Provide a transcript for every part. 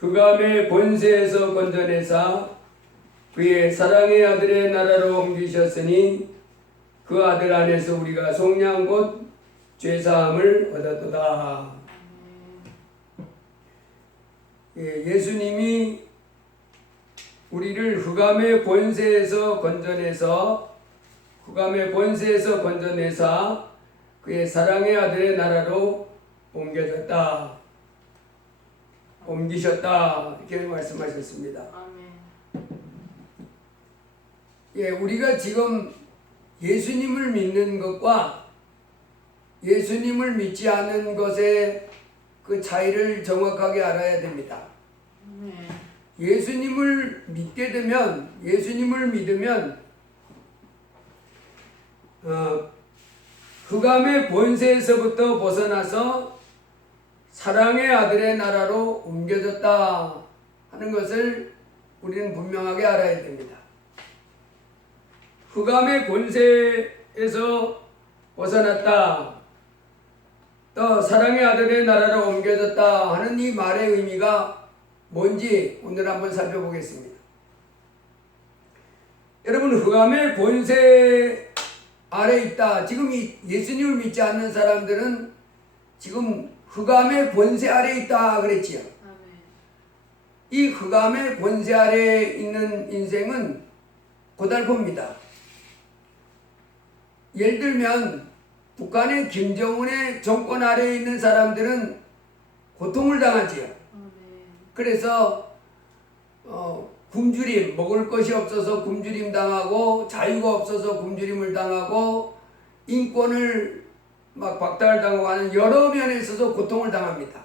흑암의 권세에서 건져내사 그의 사랑의 아들의 나라로 옮기셨으니 그 아들 안에서 우리가 속량 곧 죄사함을 얻었도다. 예수님이 우리를 흑암의 권세에서 건져내사 그의 사랑의 아들의 나라로 옮기셨다 이렇게 말씀하셨습니다. 우리가 지금 예수님을 믿는 것과 예수님을 믿지 않는 것의 그 차이를 정확하게 알아야 됩니다. 예수님을 믿으면 흑암의 권세에서부터 벗어나서 사랑의 아들의 나라로 옮겨졌다 하는 것을 우리는 분명하게 알아야 됩니다. 흑암의 권세에서 벗어났다, 또 사랑의 아들의 나라로 옮겨졌다 하는 이 말의 의미가 뭔지 오늘 한번 살펴보겠습니다. 여러분, 흑암의 권세 아래 있다. 지금 예수님을 믿지 않는 사람들은 지금 흑암의 권세 아래 있다 그랬지요. 이 흑암의 권세 아래 있는 인생은 고달픕니다. 예를 들면 북한의 김정은의 정권 아래에 있는 사람들은 고통을 당하지요. 그래서 굶주림, 먹을 것이 없어서 굶주림 당하고, 자유가 없어서 굶주림을 당하고, 인권을 막 박탈당하고 하는 여러 면에 있어서 고통을 당합니다.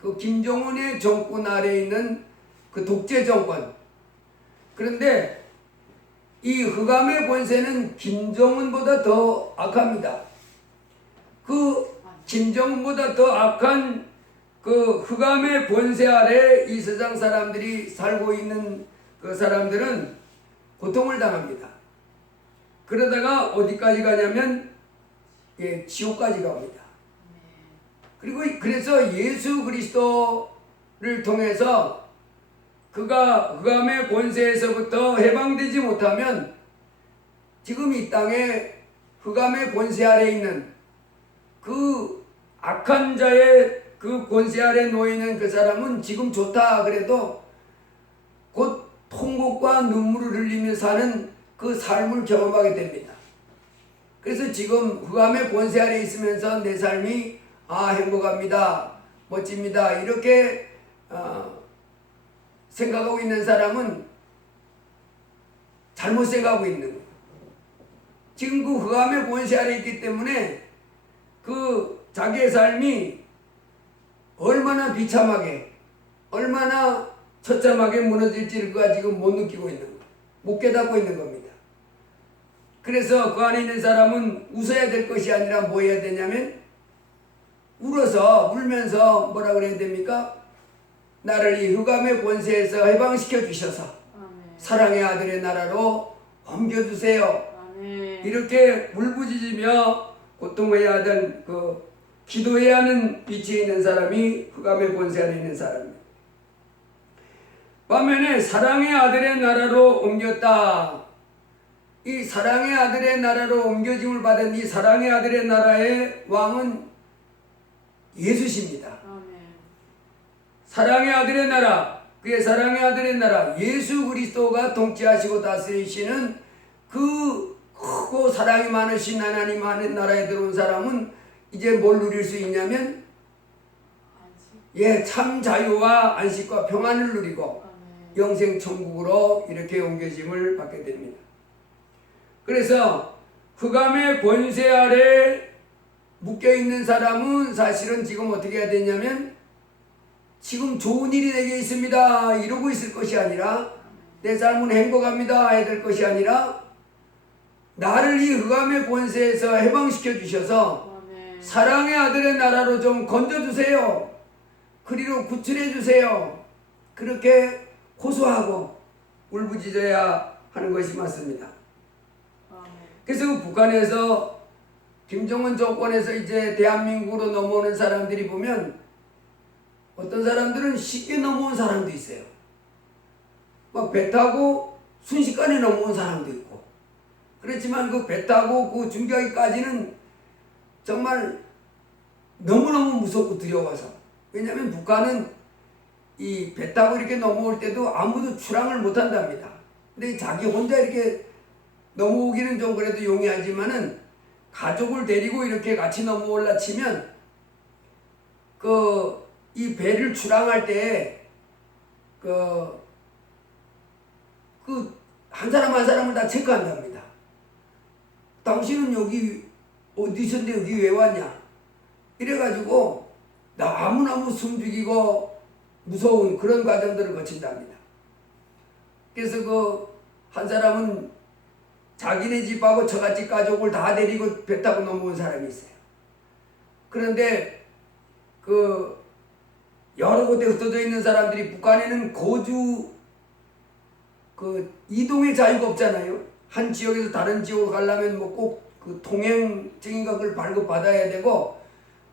그 김정은의 정권 아래에 있는 그 독재 정권. 그런데 이 흑암의 권세는 김정은보다 더 악합니다. 그 김정은보다 더 악한 그 흑암의 권세 아래 이 세상 사람들이 살고 있는 그 사람들은 고통을 당합니다. 그러다가 어디까지 가냐면 지옥까지 갑니다. 그리고 그래서 예수 그리스도를 통해서 그가 흑암의 권세에서부터 해방되지 못하면 지금 이 땅에 흑암의 권세 아래 있는 그 악한 자의 그 권세 아래 놓이는 그 사람은 지금 좋다 그래도 곧 통곡과 눈물을 흘리며 사는 그 삶을 경험하게 됩니다. 그래서 지금 흑암의 권세 아래 있으면서 내 삶이 행복합니다, 멋집니다 이렇게 생각하고 있는 사람은 잘못 생각하고 있는 거예요. 지금 그 흑암의 권세 아래 있기 때문에 그 자기의 삶이 얼마나 비참하게, 얼마나 처참하게 무너질지를 그가 지금 못 느끼고 있는 거예요. 못 깨닫고 있는 겁니다. 그래서 그 안에 있는 사람은 웃어야 될 것이 아니라 뭐 해야 되냐면 울면서 뭐라 그래야 됩니까? 나를 이 흑암의 권세에서 해방시켜 주셔서 사랑의 아들의 나라로 옮겨주세요. 이렇게 울부짖으며 고통해야 하던 기도해야 하는 위치에 있는 사람이 흑암의 권세 안에 있는 사람입니다. 반면에 사랑의 아들의 나라로 옮겼다. 이 사랑의 아들의 나라로 옮겨짐을 받은 이 사랑의 아들의 나라의 왕은 예수십니다. 사랑의 아들의 나라, 그의 사랑의 아들의 나라, 예수 그리스도가 통치하시고 다스리시는 그 크고 사랑이 많으신 하나님 하는 나라에 들어온 사람은 이제 뭘 누릴 수 있냐면 참 자유와 안식과 평안을 누리고 영생 천국으로 이렇게 옮겨짐을 받게 됩니다. 그래서 흑암의 권세 아래 묶여있는 사람은 사실은 지금 어떻게 해야 되냐면 지금 좋은 일이 내게 있습니다 이러고 있을 것이 아니라, 내 삶은 행복합니다 해야 될 것이 아니라, 나를 이 흑암의 권세에서 해방시켜 주셔서 사랑의 아들의 나라로 좀 건져주세요, 그리로 구출해 주세요, 그렇게 호소하고 울부짖어야 하는 것이 맞습니다. 그래서 북한에서 김정은 정권에서 이제 대한민국으로 넘어오는 사람들이 보면 어떤 사람들은 쉽게 넘어온 사람도 있어요. 막 배 타고 순식간에 넘어온 사람도 있고. 그렇지만 그 배 타고 그 중계하기까지는 정말 너무너무 무섭고 두려워서. 왜냐하면 북한은 이 배 타고 이렇게 넘어올 때도 아무도 출항을 못 한답니다. 근데 자기 혼자 이렇게 넘어오기는 좀 그래도 용이하지만은 가족을 데리고 이렇게 같이 넘어올라 치면 이 배를 출항할 때 한 사람 한 사람을 다 체크한답니다. 당신은 여기 어디선데 여기 왜 왔냐? 이래가지고 너무너무 숨죽이고 무서운 그런 과정들을 거친답니다. 그래서 한 사람은 자기네 집하고 처갓집 가족을 다 데리고 배 타고 넘어온 사람이 있어요. 그런데 여러 곳에 흩어져 있는 사람들이 북한에는 이동의 자유가 없잖아요. 한 지역에서 다른 지역으로 가려면 꼭 통행증인가 그걸 발급받아야 되고,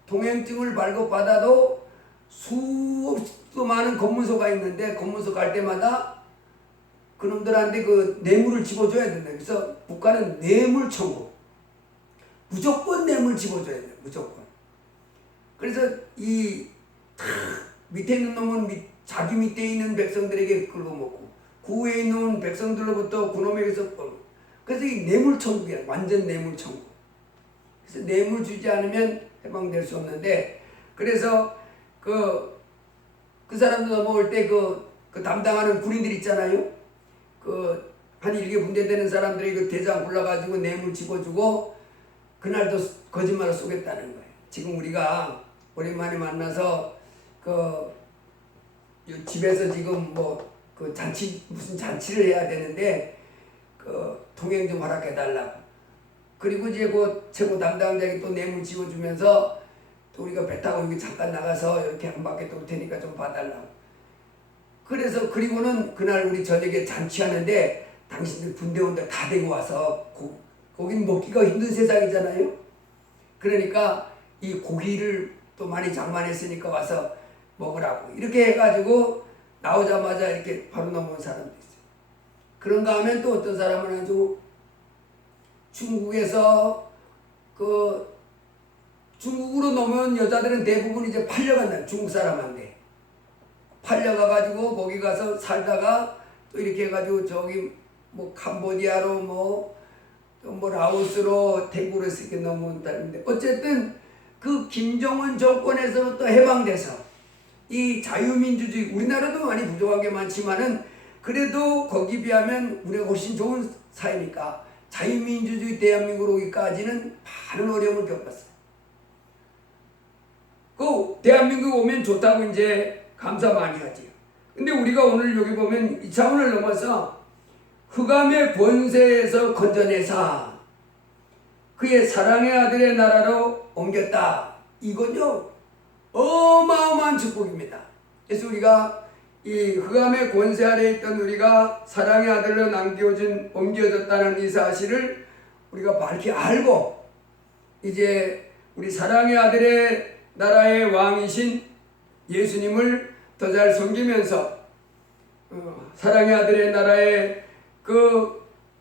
통행증을 발급받아도 수없이 많은 검문소가 있는데 검문소 갈 때마다 그놈들한테 뇌물을 집어줘야 된다. 그래서 북한은 뇌물 청구, 무조건 뇌물 집어줘야 돼요. 무조건. 그래서 밑에 있는 놈은 자기 밑에 있는 백성들에게 끌어먹고 그 위에 있는 백성들로부터 그놈에게서 그래서 이 뇌물 청구야. 완전 뇌물 청구. 그래서 뇌물 주지 않으면 해방될 수 없는데, 그래서 그 사람들 넘어올 때 담당하는 군인들 있잖아요. 한 일개 분대 되는 사람들이 대장 불러가지고 뇌물 집어주고 그날도 거짓말을 쏘겠다는 거예요. 지금 우리가 오랜만에 만나서 집에서 지금 무슨 잔치를 해야 되는데 통행 좀 허락해달라고. 그리고 이제 최고 담당자에게 또 뇌물 지어주면서 또 우리가 배 타고 여기 잠깐 나가서 이렇게 한 바퀴 돌 테니까 좀 봐달라고. 그래서 그리고는 그날 우리 저녁에 잔치하는데 당신들 군대원들 다 데리고 와서 거긴 먹기가 힘든 세상이잖아요. 그러니까 이 고기를 또 많이 장만했으니까 와서 먹으라고. 이렇게 해가지고 나오자마자 이렇게 바로 넘어온 사람도 있어요. 그런가 하면 또 어떤 사람은 아주 중국에서 중국으로 넘어온 여자들은 대부분 이제 팔려간다. 중국 사람한테 팔려가가지고 거기 가서 살다가 또 이렇게 해가지고 저기 캄보디아로 라오스로 태국으로 이렇게 넘어온다는데, 어쨌든 김정은 정권에서 또 해방돼서 이 자유민주주의, 우리나라도 많이 부족한 게 많지만은 그래도 거기 비하면 우리가 훨씬 좋은 사회니까 자유민주주의 대한민국으로 오기까지는 많은 어려움을 겪었어요. 대한민국 오면 좋다고 이제 감사 많이 하지요. 근데 우리가 오늘 여기 보면 이 차원을 넘어서 흑암의 권세에서 건져내사 그의 사랑의 아들의 나라로 옮겼다. 이건요 어마어마한 축복입니다. 그래서 우리가 이 흑암의 권세 아래에 있던 우리가 사랑의 아들로 옮겨졌다는 이 사실을 우리가 밝히 알고 이제 우리 사랑의 아들의 나라의 왕이신 예수님을 더 잘 섬기면서 사랑의 아들의 나라의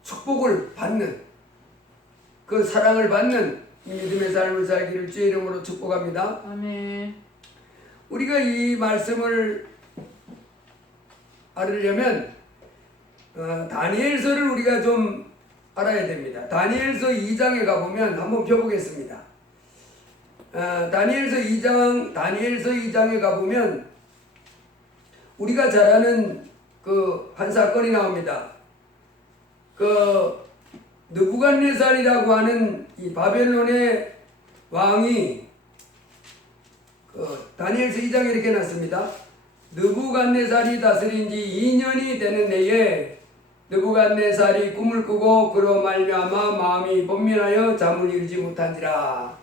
축복을 받는, 사랑을 받는 이 믿음의 삶을 살기를 주의 이름으로 축복합니다. 아멘. 우리가 이 말씀을 알으려면 다니엘서를 우리가 좀 알아야 됩니다. 다니엘서 2장에 가보면 한번 펴보겠습니다. 다니엘서 2장에 가보면 우리가 잘 아는 한 사건이 나옵니다. 느부갓네살이라고 하는 이 바벨론의 왕이 다니엘서 2장에 이렇게 났습니다. 느부갓네살이 다스린 지 2년이 되는 해에 느부갓네살이 꿈을 꾸고 그로 말미암아 마음이 번민하여 잠을 이루지 못한지라.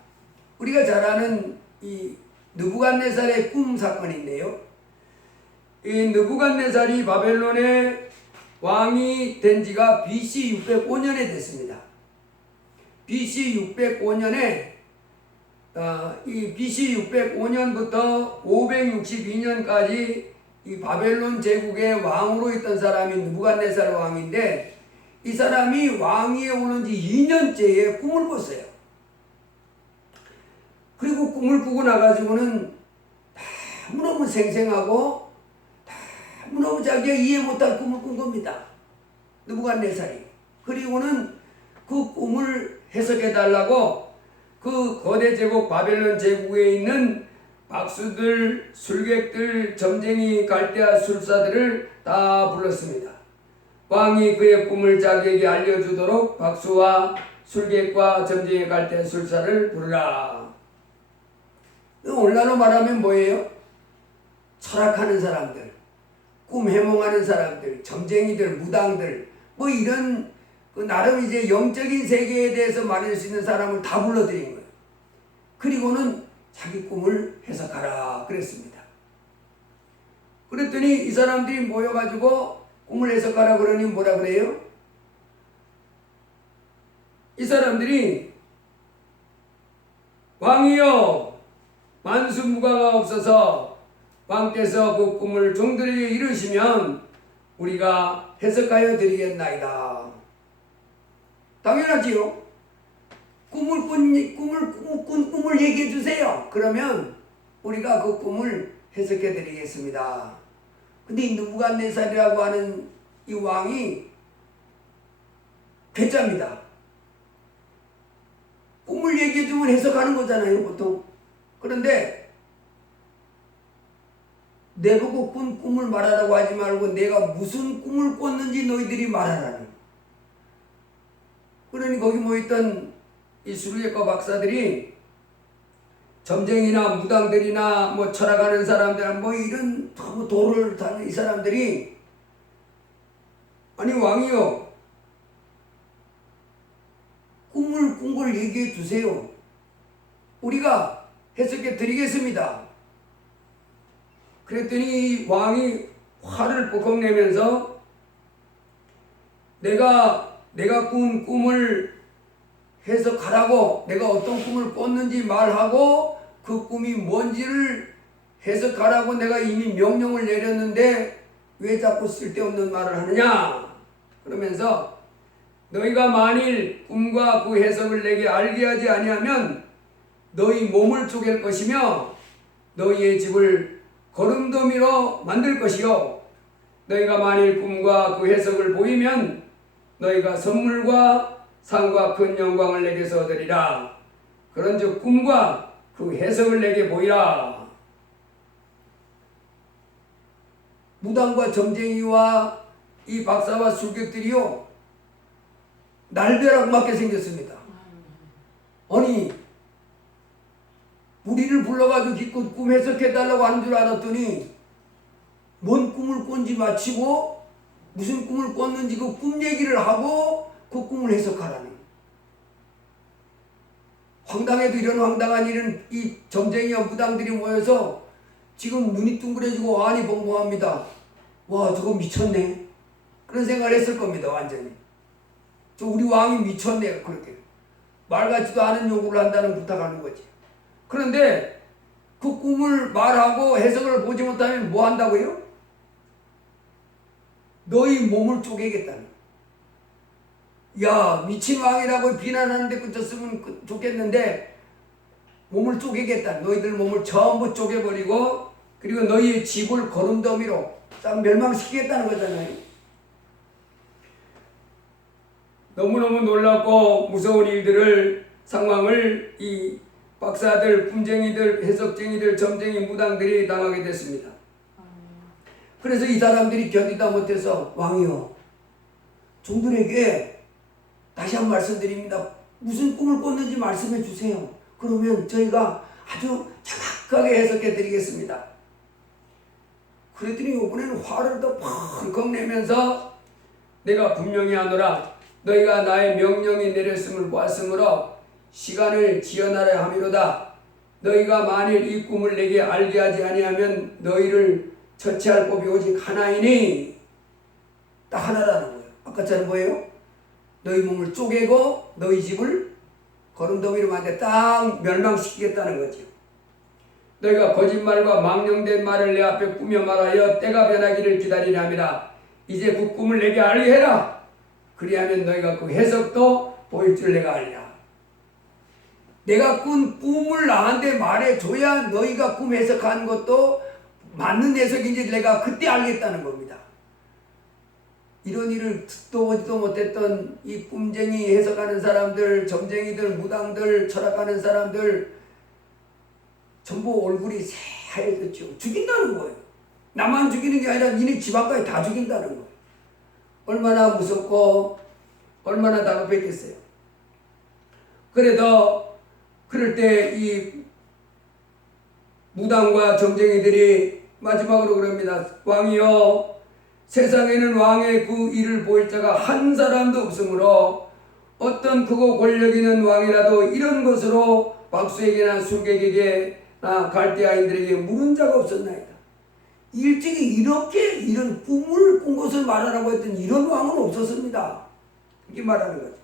우리가 잘 아는 이 느부갓네살의 꿈 사건인데요. 이 느부갓네살이 바벨론의 왕이 된 지가 BC 605년에 됐습니다. BC 605년에 이 BC 605년부터 562년까지 이 바벨론 제국의 왕으로 있던 사람이 느부갓네살 왕인데, 이 사람이 왕위에 오른 지 2년째에 꿈을 꿨어요. 그리고 꿈을 꾸고 나가지고는 너무너무 생생하고 너무너무 자기가 이해 못할 꿈을 꾼 겁니다. 느부갓네살이. 그리고는 그 꿈을 해석해 달라고 그 거대 제국 바벨론 제국에 있는 박수들, 술객들, 점쟁이, 갈대아 술사들을 다 불렀습니다. 왕이 그의 꿈을 자기에게 알려주도록 박수와 술객과 점쟁이, 갈대아 술사를 부르라. 오늘날로 말하면 뭐예요? 철학하는 사람들, 꿈 해몽하는 사람들, 점쟁이들, 무당들, 뭐 이런 나름 이제 영적인 세계에 대해서 말할 수 있는 사람을 다 불러들인 거예요. 그리고는 자기 꿈을 해석하라 그랬습니다. 그랬더니 이 사람들이 모여가지고 꿈을 해석하라 그러니 뭐라 그래요? 이 사람들이 왕이여, 만수무가가 없어서 왕께서 그 꿈을 종들에게 이루시면 우리가 해석하여 드리겠나이다. 당연하지요. 꿈을 얘기해 주세요. 그러면 우리가 그 꿈을 해석해 드리겠습니다. 근데 이 느부갓네살이라고 하는 이 왕이 괴짜입니다. 꿈을 얘기해 주면 해석하는 거잖아요, 보통. 그런데 내보고 꾼 꿈을 말하라고 하지 말고 내가 무슨 꿈을 꿨는지 너희들이 말하라는. 그러니 거기 모였던 이 수르예과 박사들이 점쟁이나 무당들이나 뭐 철학하는 사람들 뭐 이런 너무 도를 타는 이 사람들이 아니 왕이요, 꿈을 꾼 걸 얘기해 주세요. 우리가 해석해 드리겠습니다. 그랬더니 왕이 화를 뻑뻑 내면서 내가 꾼 꿈을 해석하라고, 내가 어떤 꿈을 꿨는지 말하고 그 꿈이 뭔지를 해석하라고 내가 이미 명령을 내렸는데 왜 자꾸 쓸데없는 말을 하느냐. 그러면서 너희가 만일 꿈과 그 해석을 내게 알게 하지 아니하면 너희 몸을 쪼갤 것이며 너희의 집을 거름더미로 만들 것이요, 너희가 만일 꿈과 그 해석을 보이면 너희가 선물과 상과 큰 영광을 내게서 얻으리라. 그런즉 꿈과 그 해석을 내게 보이라. 무당과 점쟁이와 이 박사와 술객들이요, 날벼락 맞게 생겼습니다. 아니 우리를 불러가지고 기껏 꿈 해석해달라고 하는 줄 알았더니 뭔 꿈을 꾼지 마치고 무슨 꿈을 꿨는지 그 꿈 얘기를 하고 그 꿈을 해석하라는. 황당해도 이런 황당한 일은 이 점쟁이와 무당들이 모여서 지금 눈이 둥그레지고 안이 벙벙합니다. 와, 저거 미쳤네. 그런 생각을 했을 겁니다. 완전히. 저 우리 왕이 미쳤네. 그렇게 말 같지도 않은 요구를 한다는 부탁하는 거지. 그런데 그 꿈을 말하고 해석을 보지 못하면 뭐 한다고요? 너희 몸을 쪼개겠다는. 야, 미친 왕이라고 비난하는데 그쳤으면 좋겠는데 몸을 쪼개겠다. 너희들 몸을 전부 쪼개버리고 그리고 너희의 집을 거름더미로 싹 멸망시키겠다는 거잖아요. 너무너무 놀랍고 무서운 일들을, 상황을 이 박사들, 꿈쟁이들, 해석쟁이들, 점쟁이, 무당들이 당하게 됐습니다. 그래서 이 사람들이 견디다 못해서 왕이요, 종들에게 다시 한 번 말씀드립니다. 무슨 꿈을 꿨는지 말씀해 주세요. 그러면 저희가 아주 정확하게 해석해 드리겠습니다. 그랬더니 이번에는 화를 더 펑펑 내면서 내가 분명히 하노라. 너희가 나의 명령이 내렸음을 보았으므로 시간을 지연하려 함이로다. 너희가 만일 이 꿈을 내게 알게 하지 아니하면 너희를 처치할 법이 오직 하나이니. 딱 하나라는 거예요. 아까처럼 뭐예요? 너희 몸을 쪼개고 너희 집을 거름더미로 만들 딱 멸망시키겠다는 거죠. 너희가 거짓말과 망령된 말을 내 앞에 꾸며 말하여 때가 변하기를 기다리려 이제 그 꿈을 내게 알게 해라. 그리하면 너희가 그 해석도 보일 줄 내가 알리라. 내가 꾼 꿈을 나한테 말해줘야 너희가 꿈 해석한 것도 맞는 해석인지 내가 그때 알겠다는 겁니다. 이런 일을 듣도 보지도 못했던 이 꿈쟁이 해석하는 사람들, 점쟁이들, 무당들, 철학하는 사람들 전부 얼굴이 새하얘졌죠. 죽인다는 거예요. 나만 죽이는 게 아니라 니네 집안까지 다 죽인다는 거예요. 얼마나 무섭고 얼마나 다급했겠어요. 그래도 그럴 때 이 무당과 점쟁이들이 마지막으로 그럽니다. 왕이여, 세상에는 왕의 그 일을 보일 자가 한 사람도 없으므로 어떤 크고 권력 있는 왕이라도 이런 것으로 박수에게나 술객에게나 갈대아인들에게 물은 자가 없었나이다. 일찍이 이렇게 이런 꿈을 꾼 것을 말하라고 했던 이런 왕은 없었습니다. 이렇게 말하는 거죠.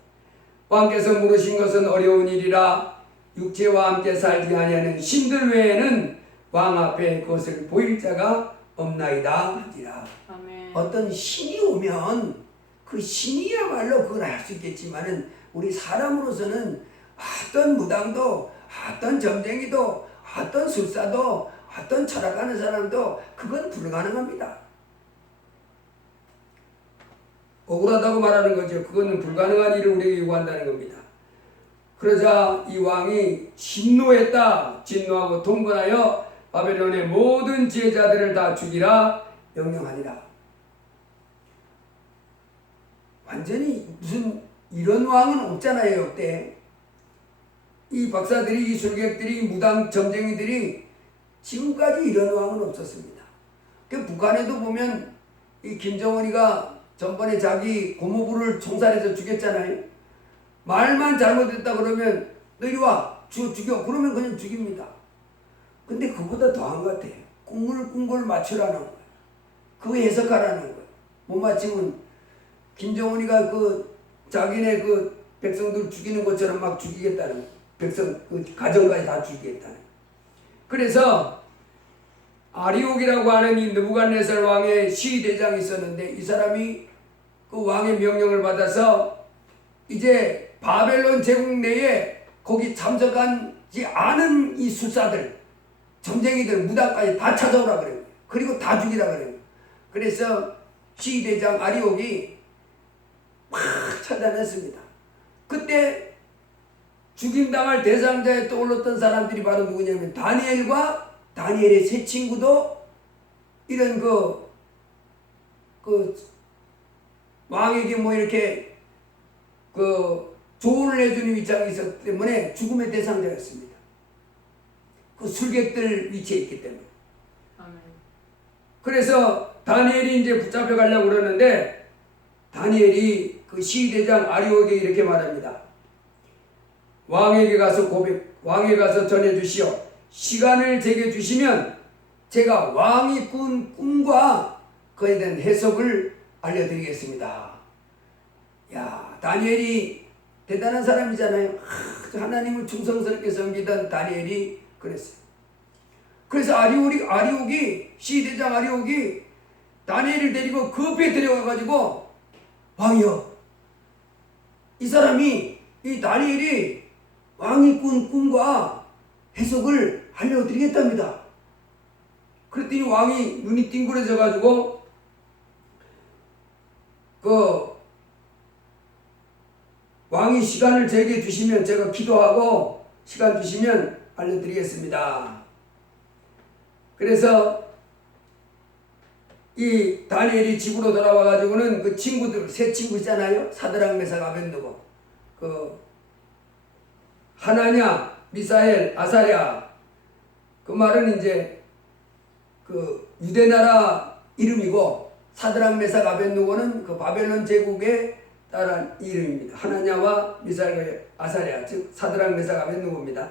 왕께서 물으신 것은 어려운 일이라 육체와 함께 살지 아니하는 신들 외에는 왕 앞에 그것을 보일 자가 없나이다 하지라. 아멘. 어떤 신이 오면 그 신이야말로 그걸 할 수 있겠지만은 우리 사람으로서는 어떤 무당도 어떤 점쟁이도 어떤 술사도 어떤 철학하는 사람도 그건 불가능합니다. 억울하다고 말하는 거죠. 그거는 불가능한 일을 우리에게 요구한다는 겁니다. 그러자 이 왕이 진노했다. 진노하고 통건하여 바벨론의 모든 지혜자들을 다 죽이라 명령하니라. 완전히 무슨 이런 왕은 없잖아요. 역대 이 박사들이, 이 술객들이, 이 무당 점쟁이들이 지금까지 이런 왕은 없었습니다. 북한에도 보면 이 김정은이가 전번에 자기 고모부를 총살해서 죽였잖아요. 말만 잘못했다 그러면 너 이리 와 죽여 그러면 그냥 죽입니다. 근데 그보다 더한 것 같아요. 꿈을 꾼 걸 맞추라는 거예요. 그거 해석하라는 거예요. 못 맞추면 김정은이가 그 자기네 그 백성들 죽이는 것처럼 막 죽이겠다는 거예요. 백성 그 가정까지 다 죽이겠다는 거예요. 그래서 아리옥이라고 하는 이 느부갓네살 왕의 시위대장이 있었는데 이 사람이 그 왕의 명령을 받아서 이제 바벨론 제국 내에 거기 참석하지 않은 이 술사들, 점쟁이들, 무당까지 다 찾아오라 그래요. 그리고 다 죽이라 그래요. 그래서 시위대장 아리옥이 막 처단했습니다. 그때 죽임당할 대상자에 떠올랐던 사람들이 바로 누구냐면 다니엘과 다니엘의 세 친구도 이런 왕에게 뭐 이렇게 조언을 해주는 위장이 있었기 때문에 죽음의 대상자였습니다. 그 술객들 위치에 있기 때문에. 아멘. 그래서 다니엘이 이제 붙잡혀 가려고 그러는데 다니엘이 그 시위대장 아리옥에게 이렇게 말합니다. 왕에게 가서 전해 주시오. 시간을 제게 주시면 제가 왕이 꾼 꿈과 그에 대한 해석을 알려드리겠습니다. 야, 다니엘이 대단한 사람이잖아요. 하나님을 충성스럽게 섬기던 다니엘이 그랬어요. 그래서 아리옥이 시대장 아리옥이 다니엘을 데리고 급히 데려가가지고 왕이여, 이 사람이 이 다니엘이 왕이 꾼 꿈과 해석을 알려드리겠답니다. 그랬더니 왕이 눈이 띵그러져가지고 왕이 시간을 제게 주시면 제가 기도하고 시간 주시면 알려드리겠습니다. 그래서 이 다니엘이 집으로 돌아와가지고는 그 친구들, 세 친구 있잖아요. 사드락, 메삭, 아벳느고, 하나냐, 미사엘, 아사랴. 그 말은 이제 유대나라 이름이고 사드락, 메삭, 아벳느고는 그 바벨론 제국의 따른 이름입니다. 하나냐와 미사엘, 아사랴, 즉 사드락, 메삭, 아벳느고입니다.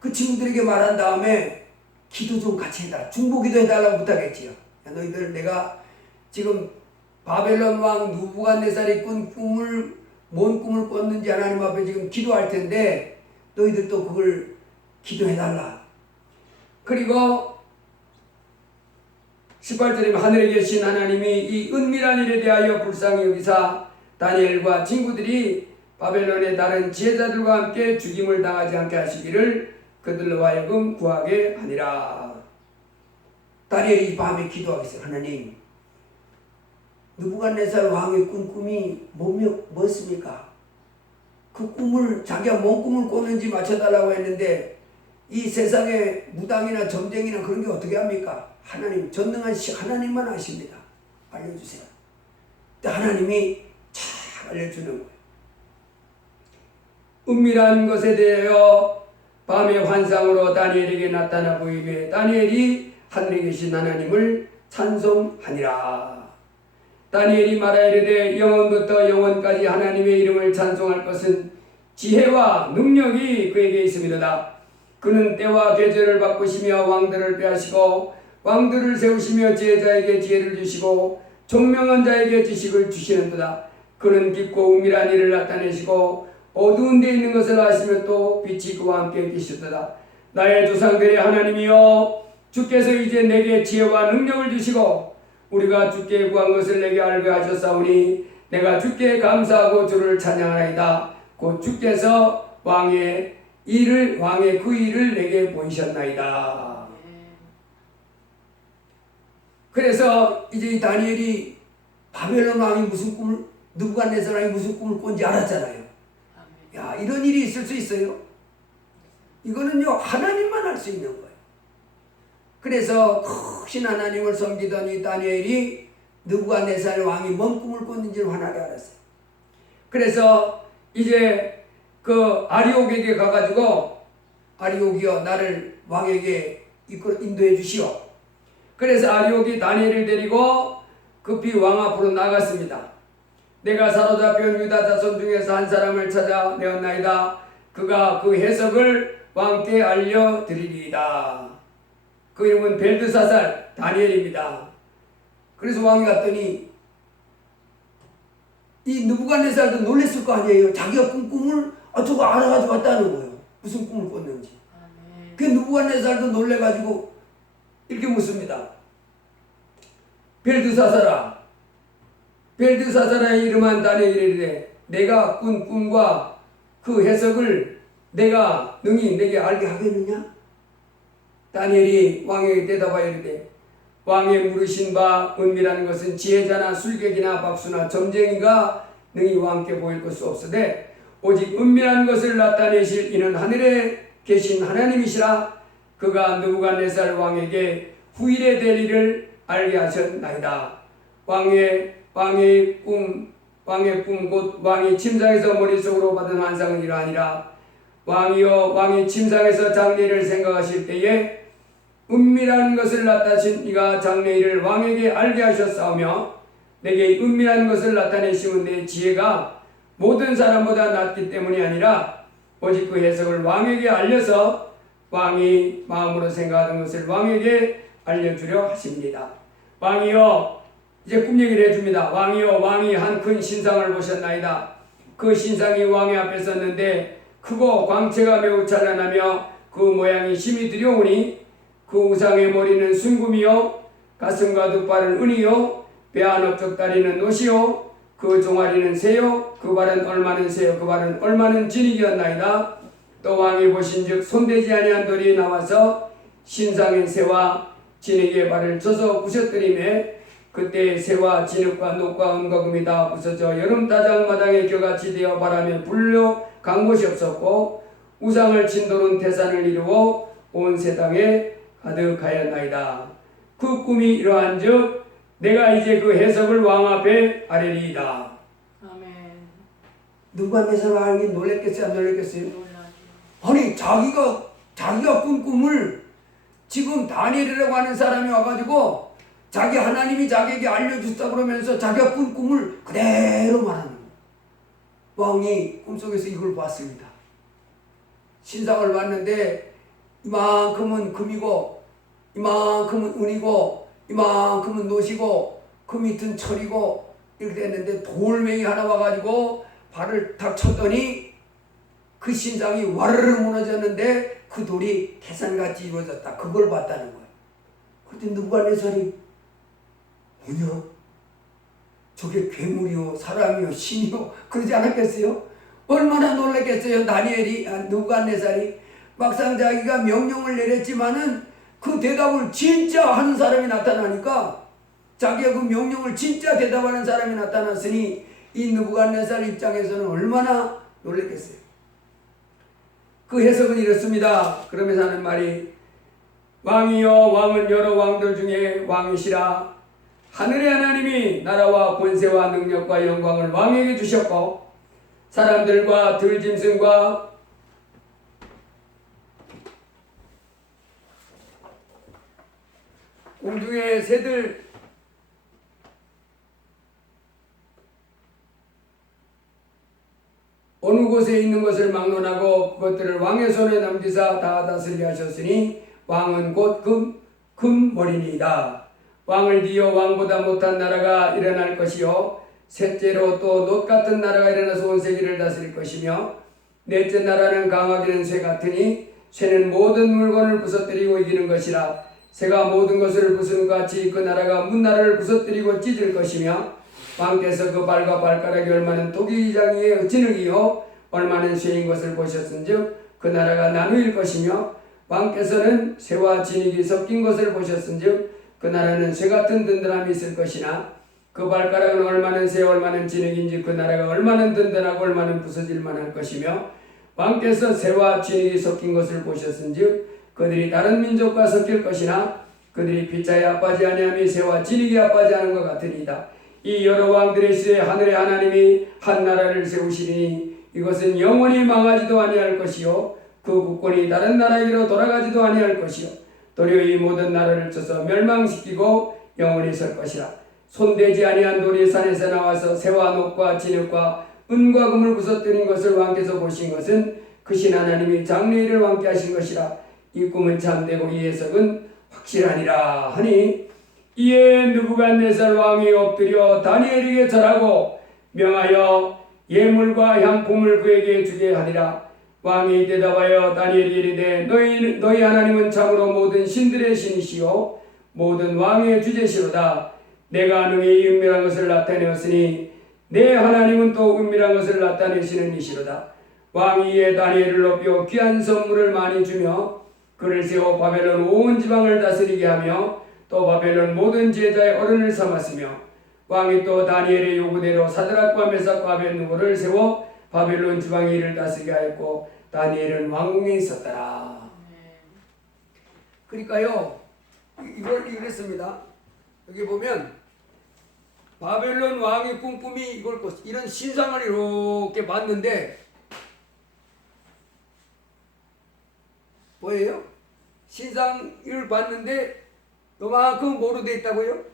그 친구들에게 말한 다음에 기도 좀 같이 해달라. 중보기도 해달라고 부탁했지요. 야, 너희들 내가 지금 바벨론 왕 느부갓네살이 꾼 꿈을 뭔 꿈을 꿨는지 하나님 앞에 지금 기도할 텐데 너희들도 그걸 기도해달라. 그리고 18절에 하늘에 계신 하나님이 이 은밀한 일에 대하여 불쌍히 여기사 다니엘과 친구들이 바벨론의 다른 지혜자들과 함께 죽임을 당하지 않게 하시기를 그들로 하여금 구하게 하니라. 다니엘이 밤에 기도하겠어요. 하나님, 느부갓네살 왕의 꾼 꿈이 뭐였습니까? 그 꿈을 자기가 뭔 꿈을 꿨는지 맞춰달라고 했는데 이 세상에 무당이나 점쟁이나 그런 게 어떻게 합니까? 하나님, 전능한 하나님만 아십니다. 알려주세요. 근데 하나님이 잘 알려주는 거예요. 은밀한 것에 대하여 밤의 환상으로 다니엘에게 나타나 보이며 다니엘이 하늘에 계신 하나님을 찬송하니라. 다니엘이 말하이르되 영원부터 영원까지 하나님의 이름을 찬송할 것은 지혜와 능력이 그에게 있음이로다. 그는 때와 계절을 바꾸시며 왕들을 빼하시고 왕들을 세우시며 지혜자에게 지혜를 주시고 총명한 자에게 지식을 주시는도다. 그는 깊고 은밀한 일을 나타내시고 어두운 데 있는 것을 아시며 또 빛이 그와 함께 계시도다. 나의 조상들의 하나님이여, 주께서 이제 내게 지혜와 능력을 주시고 우리가 주께 구한 것을 내게 알게 하셨사오니 내가 주께 감사하고 주를 찬양하나이다. 곧 주께서 왕의 그 일을 내게 보이셨나이다. 그래서 이제 이 다니엘이 바벨론 왕이 무슨 꿈을, 느부갓네살 왕이 무슨 꿈을 꾼지 알았잖아요. 야, 이런 일이 있을 수 있어요? 이거는요, 하나님만 할 수 있는 거예요. 그래서 크신 하나님을 섬기던 이 다니엘이 느부갓네살 왕이 뭔 꿈을 꿨는지를 환하게 알았어요. 그래서 이제 그 아리옥에게 가가지고, 아리옥이여, 나를 왕에게 인도해 주시오. 그래서 아리옥이 다니엘을 데리고 급히 왕 앞으로 나갔습니다. 내가 사로잡힌 유다 자손 중에서 한 사람을 찾아 내었나이다. 그가 그 해석을 왕께 알려드리리이다. 그 이름은 벨드사살 다니엘입니다. 그래서 왕이 갔더니 이 느부갓네살도 놀랬을 거 아니에요. 자기가 꾼 꿈을 저거 알아가지고 왔다는 거예요. 무슨 꿈을 꿨는지. 그 느부갓네살도 놀래가지고 이렇게 묻습니다. 벨드사살아, 벨드사살의 이름한 다니엘이래. 내가 꾼 꿈과 그 해석을 내가 능히 내게 알게 하겠느냐? 다니엘이 왕에게 대답하여 이르되 왕의 물으신 바 은밀한 것은 지혜자나 술객이나 박수나 점쟁이가 능히 왕께 보일 것이 없으되 오직 은밀한 것을 나타내실 이는 하늘에 계신 하나님이시라. 그가 느부갓네살 왕에게 후일에 될 일을 알게 하셨나이다. 왕의 꿈 곧 왕이 침상에서 머릿속으로 받은 환상은 이러하니라. 왕이여, 왕이 침상에서 장래일을 생각하실 때에 은밀한 것을 나타내신 이가 장래일을 왕에게 알게 하셨사오며 내게 은밀한 것을 나타내심은 내 지혜가 모든 사람보다 낫기 때문이 아니라 오직 그 해석을 왕에게 알려서 왕이 마음으로 생각하던 것을 왕에게 알려주려 하십니다. 왕이여, 이제 꿈 얘기를 해줍니다. 왕이여, 왕이 한 큰 신상을 보셨나이다. 그 신상이 왕의 앞에 섰는데 크고 광채가 매우 찬란하며 그 모양이 심히 두려우니 그 우상의 머리는 순금이요 가슴과 두 팔은 은이요 배 한 업적 다리는 노시요 그 종아리는 새요 그 발은 얼마는 새요 그 발은 얼마는 진이었나이다. 또 왕이 보신즉 손대지 아니한 돌이 나와서 신상의 새와 진에게 발을 쳐서 부셔뜨리매 그때 새와 진흙과 녹과 은과 금이 다 부서져 여름 타작 마당에 겨같이 되어 바람에 불려 간 곳이 없었고 우상을 친 돌은 태산을 이루어 온 세상에 가득하였나이다. 그 꿈이 이러한즉 내가 이제 그 해석을 왕 앞에 아뢰리이다. 아멘. 느부갓네살 왕이 놀랬겠어요? 안 놀랬겠어요? 아니 자기가 꾼 꿈을 지금 다니엘이라고 하는 사람이 와가지고 자기 하나님이 자기에게 알려줬다 그러면서 자기가 꾼 꿈을 그대로 말하는 거예요. 왕이 꿈속에서 이걸 봤습니다. 신상을 봤는데 이만큼은 금이고 이만큼은 은이고 이만큼은 노시고 그 밑은 철이고 이렇게 됐는데 돌멩이 하나 와가지고 발을 탁 쳤더니 그 신상이 와르르 무너졌는데 그 돌이 태산같이 이루어졌다. 그걸 봤다는 거예요. 그때 느부갓네살이 뭐냐? 저게 괴물이요, 사람이요, 신이요, 그러지 않았겠어요? 얼마나 놀랐겠어요, 다니엘이, 느부갓네살이. 막상 자기가 명령을 내렸지만은 그 대답을 진짜 하는 사람이 나타나니까, 자기가 그 명령을 진짜 대답하는 사람이 나타났으니 이 느부갓네살 입장에서는 얼마나 놀랐겠어요. 그 해석은 이렇습니다. 그러면서 하는 말이, 왕이여, 왕은 여러 왕들 중에 왕이시라. 하늘의 하나님이 나라와 권세와 능력과 영광을 왕에게 주셨고 사람들과 들짐승과 공중의 새들 어느 곳에 있는 것을 막론하고 그것들을 왕의 손에 넘기사 다 다스리게 하셨으니 왕은 곧 금머리니이다. 왕을 뒤어 왕보다 못한 나라가 일어날 것이요 셋째로 또 놋 같은 나라가 일어나서 온 세계를 다스릴 것이며 넷째 나라는 강하기는 쇠 같으니 쇠는 모든 물건을 부서뜨리고 이기는 것이라. 새가 모든 것을 부수는 것 같이 그 나라가 문나라를 부서뜨리고 찢을 것이며 왕께서 그 발과 발가락이 얼마는 토기장이의 진흙이요 얼마는 쇠인 것을 보셨은즉 그 나라가 나누일 것이며 왕께서는 쇠와 진흙이 섞인 것을 보셨은즉 그 나라는 쇠 같은 든든함이 있을 것이나 그 발가락은 얼마는 쇠 얼마는 진흙인지 그 나라가 얼마는 든든하고 얼마는 부서질 만할 것이며 왕께서 쇠와 진흙이 섞인 것을 보셨은즉 그들이 다른 민족과 섞일 것이나 그들이 피자에 아빠지 아니하며 쇠와 진흙이 아빠지 않은 것 같으니이다. 이 여러 왕들의 시대에 하늘의 하나님이 한 나라를 세우시리니 이것은 영원히 망하지도 아니할 것이요 그 국권이 다른 나라에게로 돌아가지도 아니할 것이요 도리어 이 모든 나라를 쳐서 멸망시키고 영원히 설 것이라. 손대지 아니한 돌이 산에서 나와서 새와 녹과 진흙과 은과 금을 부서뜨린 것을 왕께서 보신 것은 크신 하나님이 장래일을 왕께 하신 것이라. 이 꿈은 참되고 이 해석은 확실하니라 하니 이에 느부갓네살 왕이 엎드려 다니엘에게 절하고 명하여 예물과 향품을 그에게 주게 하니라. 왕이 대답하여 다니엘이 이르되 너희 하나님은 참으로 모든 신들의 신이시요 모든 왕의 주제시로다. 내가 능히 은밀한 것을 나타내었으니 내 하나님은 또 은밀한 것을 나타내시는 이시로다. 왕이 이에 다니엘을 높여 귀한 선물을 많이 주며 그를 세워 바벨론 온 지방을 다스리게 하며 또 바벨론 모든 제자의 어른을 삼았으며 왕이 또 다니엘의 요구대로 사드락과 메삭과 아벳느고를 세워 바벨론 지방의 일을 다스리게 하였고 다니엘은 왕궁에 있었더라. 그러니까요 이걸 이랬습니다. 여기 보면 바벨론 왕의 꿈꾸미 이런 신상을 이렇게 봤는데 뭐예요? 신상을 봤는데 요만큼 뭐로 돼 있다고요?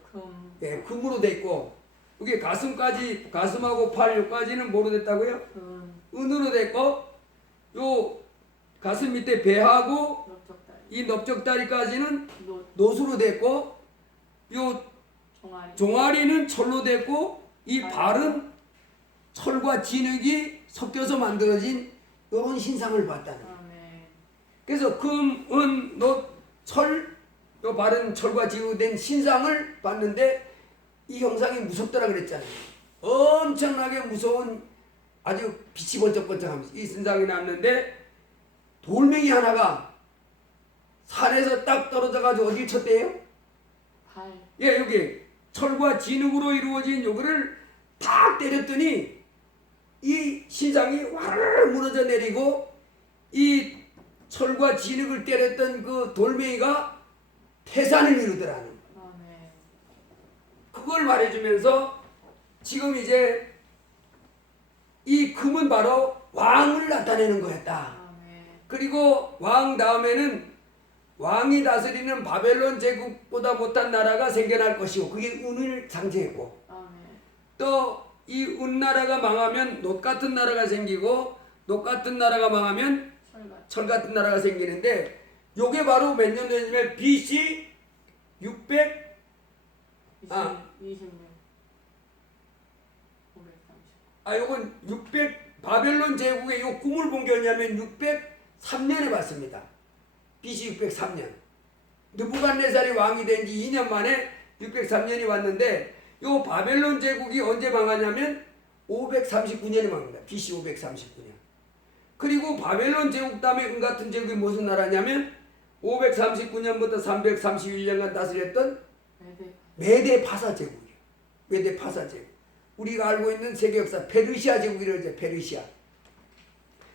네, 금으로 돼 있고 여기 가슴하고 팔 여기까지는 뭐로 됐다고요? 은으로 됐고 요 가슴 밑에 배하고 이 넓적다리까지는 놋으로 됐고 요 종아리는 철로 됐고 이 발은 철과 진흙이 섞여서 만들어진 요런 신상을 봤다는 거예요. 그래서 금, 은, 놋, 철, 요 발은 철과 진흙으로 된 신상을 봤는데 이 형상이 무섭더라 그랬잖아요. 엄청나게 무서운 아주 빛이 번쩍번쩍하면서 이 신상이 났는데 돌멩이 하나가 산에서 딱 떨어져가지고 어딜 쳤대요? 발. 예, 여기 철과 진흙으로 이루어진 요거를 탁 때렸더니 이 신상이 와르르 무너져 내리고 이 철과 진흙을 때렸던 그 돌멩이가 태산을 이루더라는 거예요. 그걸 말해주면서 지금 이제 이 금은 바로 왕을 나타내는 거였다. 그리고 왕 다음에는 왕이 다스리는 바벨론 제국보다 못한 나라가 생겨날 것이고 그게 운을 상징했고 또 이 운나라가 망하면 놋 같은 나라가 생기고 놋 같은 나라가 망하면 철 같은 나라가 생기는데 요게 바로 몇 년 전이면 BC 600 530 요건 600 바벨론 제국의 요 꿈을 본 게 뭐냐면 603년에 봤습니다. BC 603년. 느부갓네살이 왕이 된 지 2년 만에 603년이 왔는데 요 바벨론 제국이 언제 망하냐면 539년에 망합니다. BC 539년. 그리고 바벨론 제국 다음에 은같은 제국이 무슨 나라냐면 539년부터 331년간 다스렸던 메데 파사 제국이에요. 메데 파사 제국. 우리가 알고 있는 세계 역사 페르시아 제국이라고 하죠. 페르시아.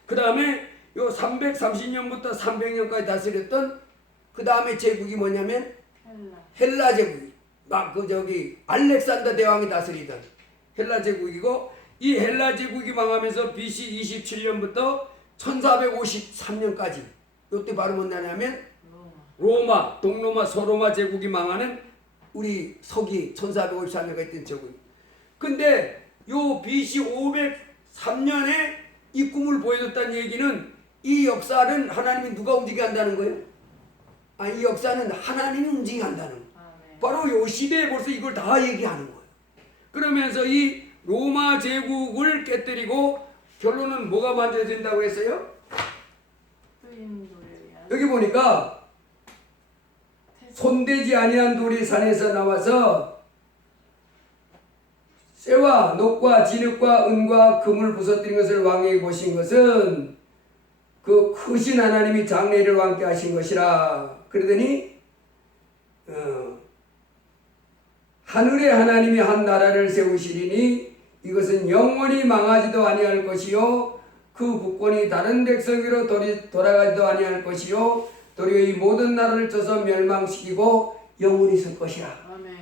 그 다음에 요 330년부터 300년까지 다스렸던 그 다음에 제국이 뭐냐면 헬라 제국이. 막 알렉산더 대왕이 다스리던 헬라 제국이고, 이 헬라 제국이 망하면서 BC 27년부터 1453년까지 이때 바로 뭐냐면 로마, 동로마, 서로마 제국이 망하는 우리 서기 1453년까지 있던 제국입니다. 근데 요 BC 503년에 이 꿈을 보여줬다는 얘기는 이 역사는 하나님이 누가 움직이게 한다는 거예요? 이 역사는 하나님이 움직이게 한다는 거예요. 바로 요 시대에 벌써 이걸 다 얘기하는 거예요. 그러면서 이 로마 제국을 깨뜨리고 결론은 뭐가 만들어진다고 했어요? 여기 보니까 손대지 아니한 돌이 산에서 나와서 쇠와 녹과 진흙과 은과 금을 부서뜨린 것을 왕에게 보신 것은 그 크신 하나님이 장래를 왕께 하신 것이라. 그러더니 하늘의 하나님이 한 나라를 세우시리니 이것은 영원히 망하지도 아니할 것이요 그 국권이 다른 백성으로 돌아가지도 아니할 것이요 도리어 이 모든 나라를 쳐서 멸망시키고 영원히 설 것이라. 아멘.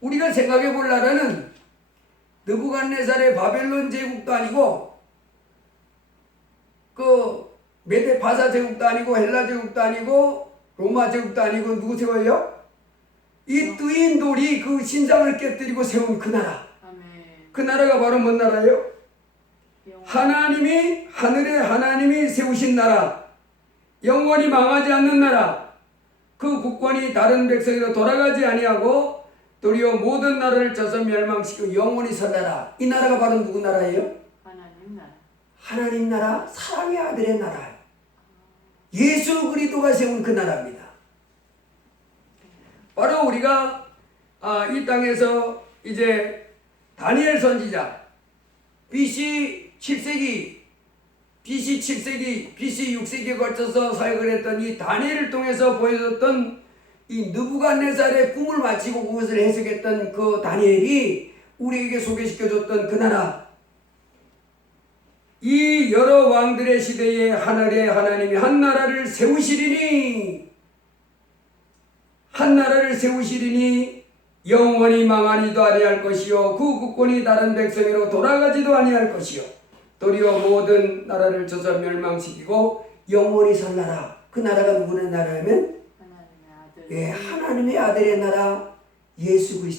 우리가 생각해 볼 나라는 느부갓네살의 바벨론 제국도 아니고 그 메데 파사 제국도 아니고 헬라 제국도 아니고 로마 제국도 아니고 누구 세워요? 이 뜨인 돌이 그 신상을 깨뜨리고 세운 그 나라. 아멘. 그 나라가 바로 뭔 나라예요? 하나님이 하늘의 하나님이 세우신 나라, 영원히 망하지 않는 나라, 그 국권이 다른 백성으로 돌아가지 아니하고 도리어 모든 나라를 쳐서 멸망시키고 영원히 설 나라. 이 나라가 바로 누구 나라예요? 하나님 나라. 하나님 나라, 사랑의 아들의 나라. 예수 그리스도가 세운 그 나라입니다. 바로 우리가 이 땅에서 이제 다니엘 선지자 BC 7세기, BC 7세기, BC 6세기에 걸쳐서 사역을 했던 이 다니엘을 통해서 보여줬던 이 느부갓네살의 꿈을 마치고 그것을 해석했던 그 다니엘이 우리에게 소개시켜줬던 그 나라. 이 여러 왕들의 시대에 하늘의 하나님이 한 나라를 세우시리니, 한 나라를 세우시리니 영원히 망하지도 아니할 것이요 그 국권이 다른 백성으로 돌아가지도 아니할 것이요 도리어 모든 나라를 쳐서 멸망시키고 영원히 설 나라. 그 나라가 누구의 나라냐면 하나님의 아들의 나라, 예수 그리스도.